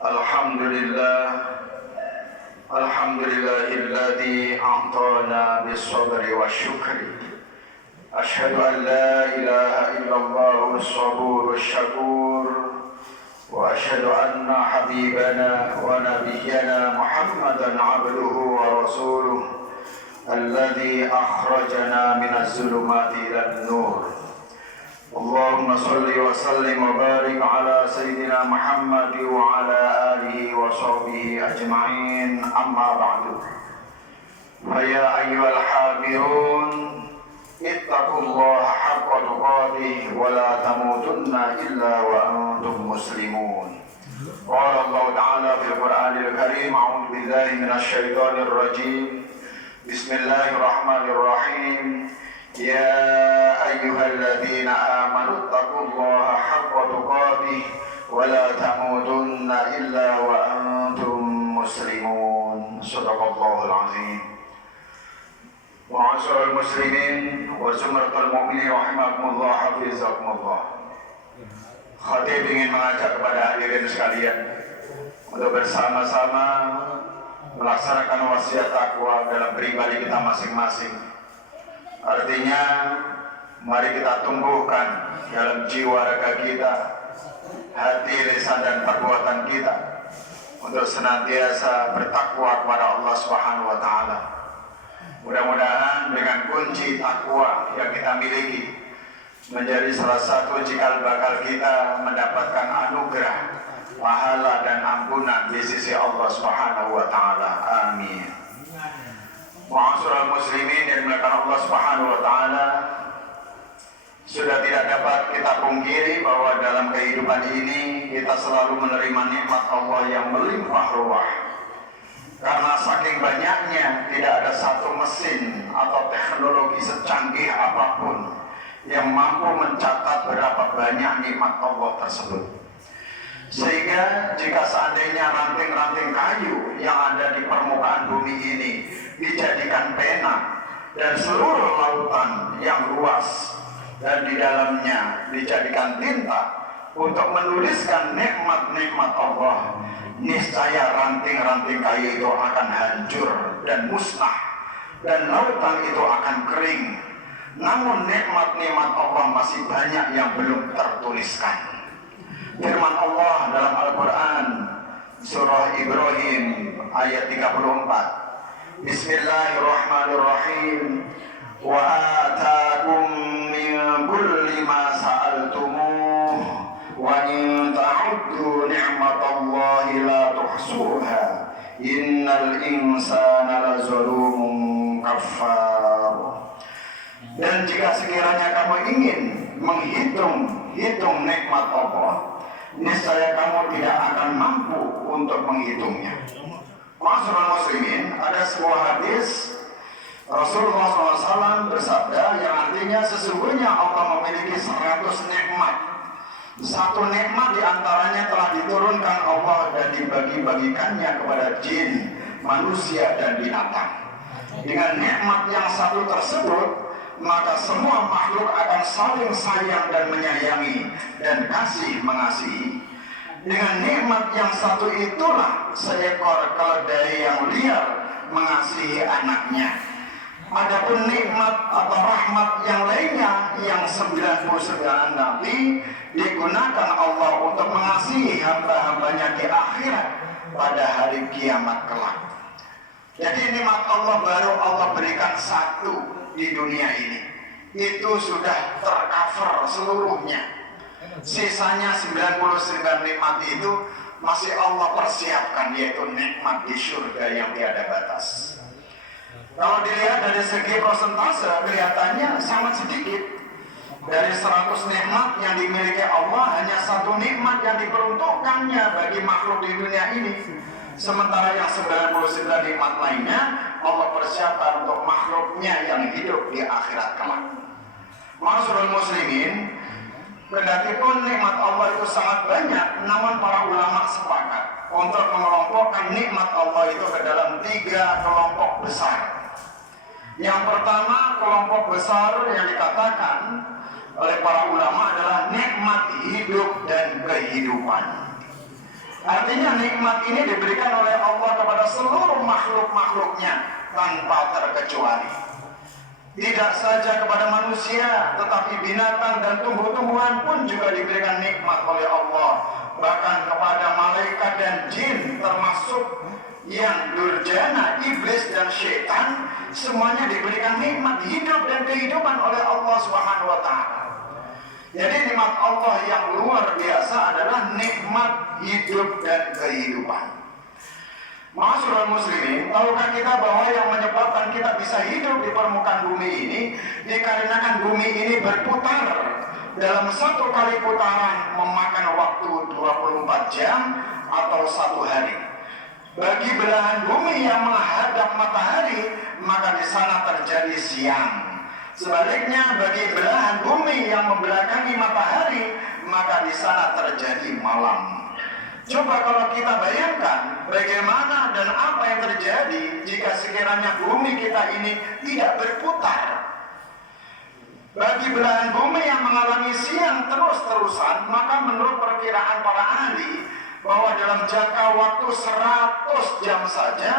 Alhamdulillah, alhamdulillahilladzi a'tana bis-sabri wasyukri. Asyhadu an la ilaha illallah as-sabur asy-syakur wa asyhadu anna habibana wa nabiyyana Muhammadan 'abduhu wa rasuluh alladzi akhrajana minaz zulumati ilan nur. Allahumma salli wa sallim wa barik ala sayyidina Muhammad wa ala alihi wa sahbihi ajma'in, amma ba'du. Faya ayyuhal hadirun, ittaqullaha haqqa tuqatih wa la tamutunna illa wa antum muslimun. Qala Allah ta'ala fil Qur'anil Karim, a'udzu billahi minasy syaithanir rajim. Bismillahirrahmanirrahim. Ya ayyuhalladzina amanu taqullaha haqqa tuqatih wa la tamutunna illa wa antum muslimun. Shadaqallahul azim. Ma'asyiral muslimin wa zumratul mu'minin rahimakumullah, hafizakumullah. Khatib ingin mengajak kepada hadirin sekalian untuk bersama-sama melaksanakan wasiat takwa dalam pribadi kita masing-masing. Artinya, mari kita tumbuhkan dalam jiwa raga kita, hati, lisan dan perbuatan kita untuk senantiasa bertakwa kepada Allah Subhanahu wa taala. Mudah-mudahan dengan kunci takwa yang kita miliki menjadi salah satu cikal bakal kita mendapatkan anugerah, pahala dan ampunan di sisi Allah Subhanahu wa taala. Amin. Ma'asyiral muslimin yang dimuliakan Allah Subhanahu wa taala, sudah tidak dapat kita pungkiri bahwa dalam kehidupan ini kita selalu menerima nikmat Allah yang melimpah ruah. Karena saking banyaknya, tidak ada satu mesin atau teknologi secanggih apapun yang mampu mencatat berapa banyak nikmat Allah tersebut. Sehingga jika seandainya ranting-ranting kayu yang ada di permukaan bumi ini dijadikan pena dan seluruh lautan yang luas dan di dalamnya dijadikan tinta untuk menuliskan nikmat-nikmat Allah, niscaya ranting-ranting kayu itu akan hancur dan musnah dan lautan itu akan kering. Namun nikmat-nikmat Allah masih banyak yang belum tertuliskan. Firman Allah dalam Al-Quran surah Ibrahim ayat 34. Bismillahirrahmanirrahim. Wa atakum min kulli ma sa'altumuh wa in ta'uddu ni'matallahi la tuhsuha innal insana lazalumun kafar. Dan jika sekiranya kamu ingin menghitung nikmat Allah, niscaya kamu tidak akan mampu untuk menghitungnya. Ma'asyiral muslimin, ada sebuah hadis Rasulullah SAW bersabda yang artinya sesungguhnya Allah memiliki 100 nikmat. Satu nikmat diantaranya telah diturunkan Allah dan dibagi-bagikannya kepada jin, manusia dan binatang. Dengan nikmat yang satu tersebut, maka semua makhluk akan saling sayang dan menyayangi dan kasih mengasihi. Dengan nikmat yang satu itulah seekor keledai yang liar mengasihi anaknya. Adapun nikmat atau rahmat yang lainnya yang 99 nanti digunakan Allah untuk mengasihi hamba-hambanya di akhirat pada hari kiamat kelak. Jadi nikmat Allah baru Allah berikan satu di dunia ini, itu sudah tercover seluruhnya. Sisanya 99 nikmat itu masih Allah persiapkan, yaitu nikmat di surga yang tiada batas. Kalau dilihat dari segi persentase, kelihatannya sangat sedikit. Dari 100 nikmat yang dimiliki Allah, hanya satu nikmat yang diperuntukkannya bagi makhluk di dunia ini. Sementara yang 99 nikmat lainnya Allah persiapkan untuk makhluknya yang hidup di akhirat kelak. Ma'asyiral muslimin, kendati pun nikmat Allah itu sangat banyak, namun para ulama sepakat untuk mengelompokkan nikmat Allah itu ke dalam 3 kelompok besar. Yang pertama, kelompok besar yang dikatakan oleh para ulama adalah nikmat hidup dan kehidupan. Artinya nikmat ini diberikan oleh Allah kepada seluruh makhluk-makhluknya tanpa terkecuali. Tidak saja kepada manusia, tetapi binatang dan tumbuh-tumbuhan pun juga diberikan nikmat oleh Allah. Bahkan kepada malaikat dan jin, termasuk yang durjana, iblis dan syaitan, semuanya diberikan nikmat hidup dan kehidupan oleh Allah Subhanahu wa Ta'ala. Jadi nikmat Allah yang luar biasa adalah nikmat hidup dan kehidupan. Ma'asyiral muslimin, tahukah kita bahwa yang menyebabkan kita bisa hidup di permukaan bumi ini dikarenakan bumi ini berputar. Dalam satu kali putaran memakan waktu 24 jam atau 1 hari. Bagi belahan bumi yang menghadap matahari, maka di sana terjadi siang. Sebaliknya bagi belahan bumi yang membelakangi matahari, maka di sana terjadi malam. Coba kalau kita bayangkan bagaimana dan apa yang terjadi jika sekiranya bumi kita ini tidak berputar. Bagi belahan bumi yang mengalami siang terus-terusan, maka menurut perkiraan para ahli bahwa dalam jangka waktu 100 jam saja,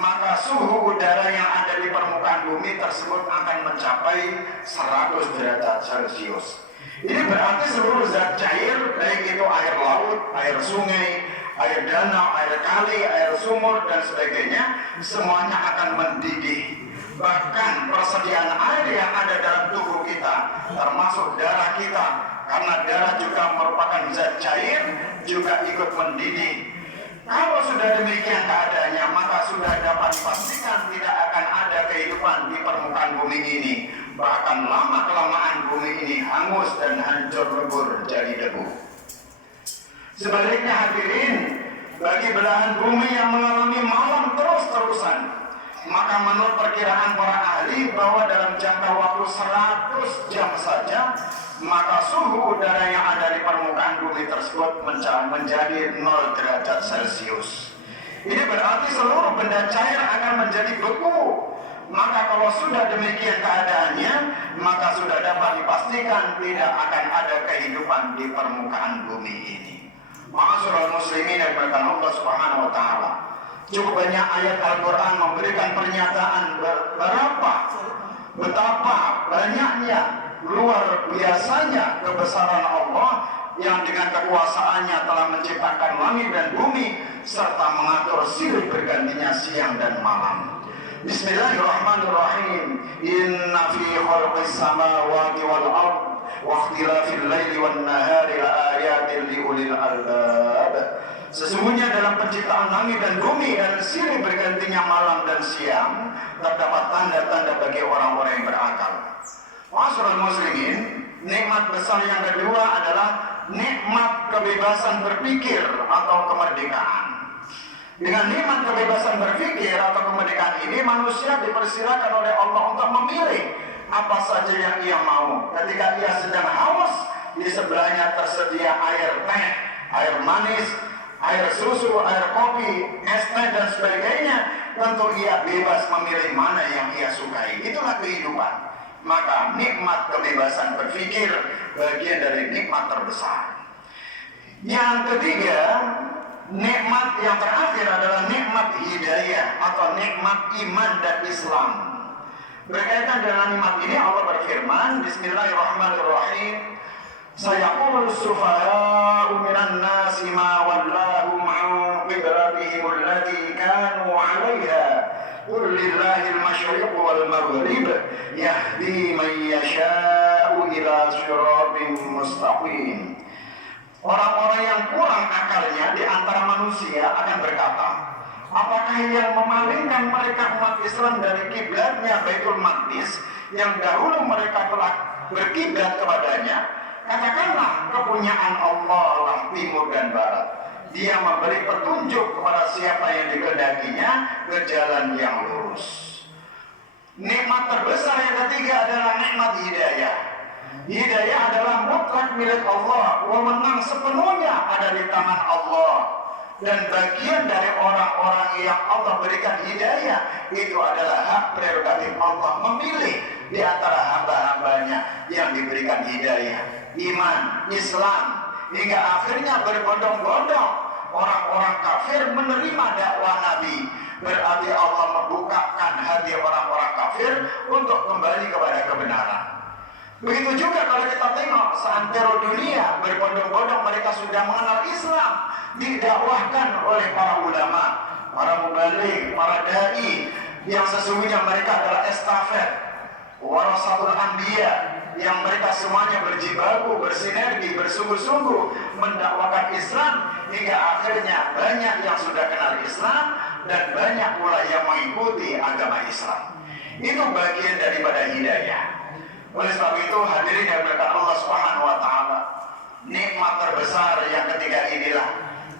maka suhu udara yang ada di permukaan bumi tersebut akan mencapai 100 derajat Celcius. Ini berarti seluruh zat cair, baik itu air laut, air sungai, air danau, air kali, air sumur, dan sebagainya, semuanya akan mendidih. Bahkan persediaan air yang ada dalam tubuh kita, termasuk darah kita, karena darah juga merupakan zat cair, juga ikut mendidih. Kalau sudah demikian keadaannya, maka sudah dapat dipastikan tidak akan ada kehidupan di permukaan bumi ini. Bahkan lama-kelamaan bumi ini hangus dan hancur lebur jadi debu. Sebaliknya hadirin, bagi belahan bumi yang mengalami malam terus-terusan, maka menurut perkiraan para ahli bahwa dalam jangka waktu 100 jam saja, maka suhu udara yang ada di permukaan bumi tersebut menjadi 0 derajat Celcius. Ini berarti seluruh benda cair akan menjadi beku. Maka kalau sudah demikian keadaannya, maka sudah dapat dipastikan tidak akan ada kehidupan di permukaan bumi ini. Ma'asyiral muslimin yang berkah Allah Subhanahu wa Ta'ala. Cukup banyak ayat Al-Quran memberikan pernyataan betapa banyaknya, luar biasanya kebesaran Allah yang dengan kekuasaannya telah menciptakan langit dan bumi serta mengatur silih bergantinya siang dan malam. Bismillahirrahmanirrahim. Inna fi khalqis samawati wal ard wa ikhtilafil laili wan nahari laayatin liulil albab. Sesungguhnya dalam penciptaan langit dan bumi dan silih bergantinya malam dan siang terdapat tanda-tanda bagi orang-orang yang berakal. Ma'asyiral muslimin, nikmat besar yang kedua adalah nikmat kebebasan berpikir atau kemerdekaan. Dengan nikmat kebebasan berpikir atau kemerdekaan ini, manusia dipersilakan oleh Allah untuk memilih apa saja yang ia mau. Ketika ia sedang haus, di sebelahnya tersedia air teh, air manis, air susu, air kopi, es teh dan sebagainya. Tentu ia bebas memilih mana yang ia sukai. Itulah kehidupan. Maka nikmat kebebasan berpikir bagian dari nikmat terbesar. Yang ketiga, nikmat yang terakhir adalah nikmat hidayah atau nikmat iman dan Islam. Berkaitan dengan nikmat ini Allah berfirman, Bismillahirrahmanirrahim. Sayaqulu as-sufaha'u minan nasi ma wallahum 'an qiblatihim allati kanu 'alayha. Qul lillahil masyriqu wal maghrib yahdi man yasha'u ila siratin mustaqim. Orang-orang yang kurang akalnya di antara manusia akan berkata, apakah yang memalingkan mereka umat Islam dari kiblatnya Baitul Maqdis yang dahulu mereka telah berkiblat kepadanya? Katakanlah, kepunyaan Allah lah timur dan barat. Dia memberi petunjuk kepada siapa yang dikehendakinya ke jalan yang lurus. Nikmat terbesar yang ketiga adalah nikmat hidayah. Hidayah adalah mutlak milik Allah, wewenang sepenuhnya ada di tangan Allah. Dan bagian dari orang-orang yang Allah berikan hidayah itu adalah hak prerogatif Allah memilih di antara hamba-hambanya yang diberikan hidayah, iman, Islam, hingga akhirnya berbondong-bondong orang-orang kafir menerima dakwah Nabi. Berarti Allah membukakan hati orang-orang kafir untuk kembali kepada kebenaran. Begitu juga kalau kita tengok seantero dunia berbondong-bondong mereka sudah mengenal Islam, didakwahkan oleh para ulama, para mubalik, para dai yang sesungguhnya mereka adalah estafet, warasatul anbiya, yang mereka semuanya berjibaku, bersinergi, bersungguh-sungguh mendakwakan Islam hingga akhirnya banyak yang sudah kenal Islam dan banyak pula yang mengikuti agama Islam. Itu bagian daripada hidayah. Oleh sebab itu hadirin yang berkat Allah Subhanahu wa taala, nikmat terbesar yang ketiga inilah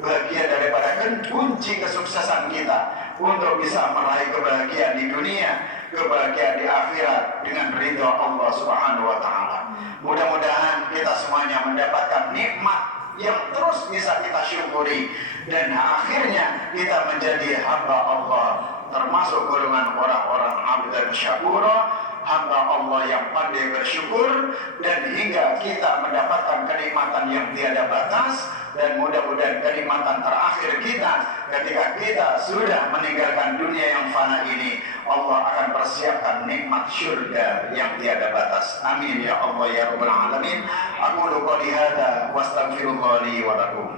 bagian daripada kunci kesuksesan kita untuk bisa meraih kebahagiaan di dunia, kebahagiaan di akhirat dengan ridha Allah Subhanahu wa taala. Mudah-mudahan kita semuanya mendapatkan nikmat yang terus bisa kita syukuri dan akhirnya kita menjadi hamba Allah, termasuk golongan orang-orang abdan syakura, hamba Allah yang pandai bersyukur, dan hingga kita mendapatkan kenikmatan yang tiada batas. Dan mudah-mudahan kenikmatan terakhir kita ketika kita sudah meninggalkan dunia yang fana ini, Allah akan persiapkan nikmat syurga yang tiada batas. Amin ya Allah ya Rabbal Alamin. Aku qouli hadza wa astaghfirullah li wa lakum.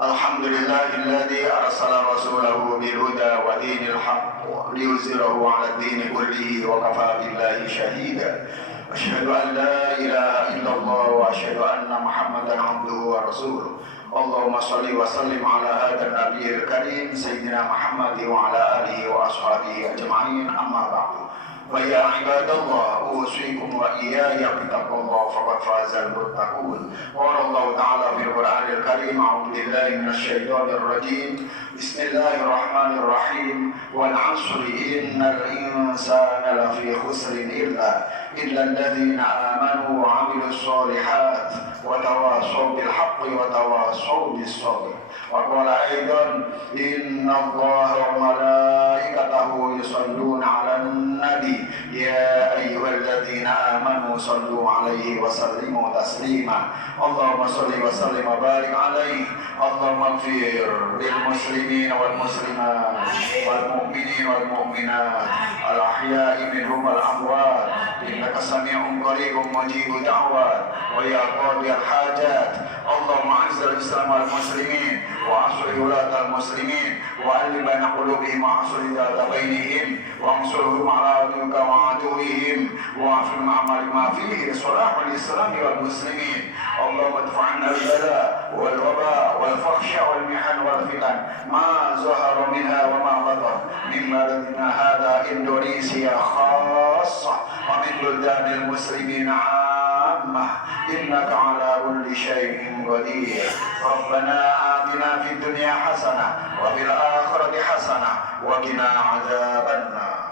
Alhamdulillahilladzi arsala rasulahu bil huda wa dinil haqq liyuzhirahu 'ala ad-din kullihi wa kafaa billahi shahida. Asyhadu an la ilaha illallah wa asyhadu anna Muhammadan 'abduhu wa rasuluh. Allahumma shalli wa sallim 'ala hadzal nabiyil karim sayyidina Muhammad wa 'ala alihi wa ashabihi ajma'in. Amma ba'du. ويا عباد الله أوصيكم وإياي بتقوى الله فقد فاز المتقون. قال الله تعالى في القرآن الكريم: أعوذ بالله من الشيطان الرجيم. بسم الله الرحمن الرحيم. والعصر إن الإنسان لفي خسر إلا الذين آمنوا وعملوا الصالحات وتواصوا بالحق وتواصوا بالصبر. وقال أيضا: إن الله وملائكته يصلون على النبي يا أيها الذين آمنوا صلوا عليه وسلموا تسليما. اللهم صل وسلم وبارك عليه. اللهم اغفر للمسلمين والمسلمات والمؤمنين والمؤمنات الأحياء منهم والأموات إنك سميع قريب مجيب دعوات ويا قاضي الحاجات. اللهم أعز الإسلام والمسلمين وأصلح ولاة المسلمين وألف بين قلوبهم وأصلح ذات بينهم وانصرهم على عدوك وعدوهم واعفهم عمل ما فيه صلاح الإسلام والمسلمين. اللهم ادفع عنا البلاء والوباء والفحش والمحن والفتن ما ظهر منها وما بطن من بلدنا هذا إندونيسيا خاصة ومن بلدان المسلمين عامة إنك على كل شيء قدير. ربنا آتنا في الدنيا حسنة وفي الآخرة حسنة وقنا عذاب النار.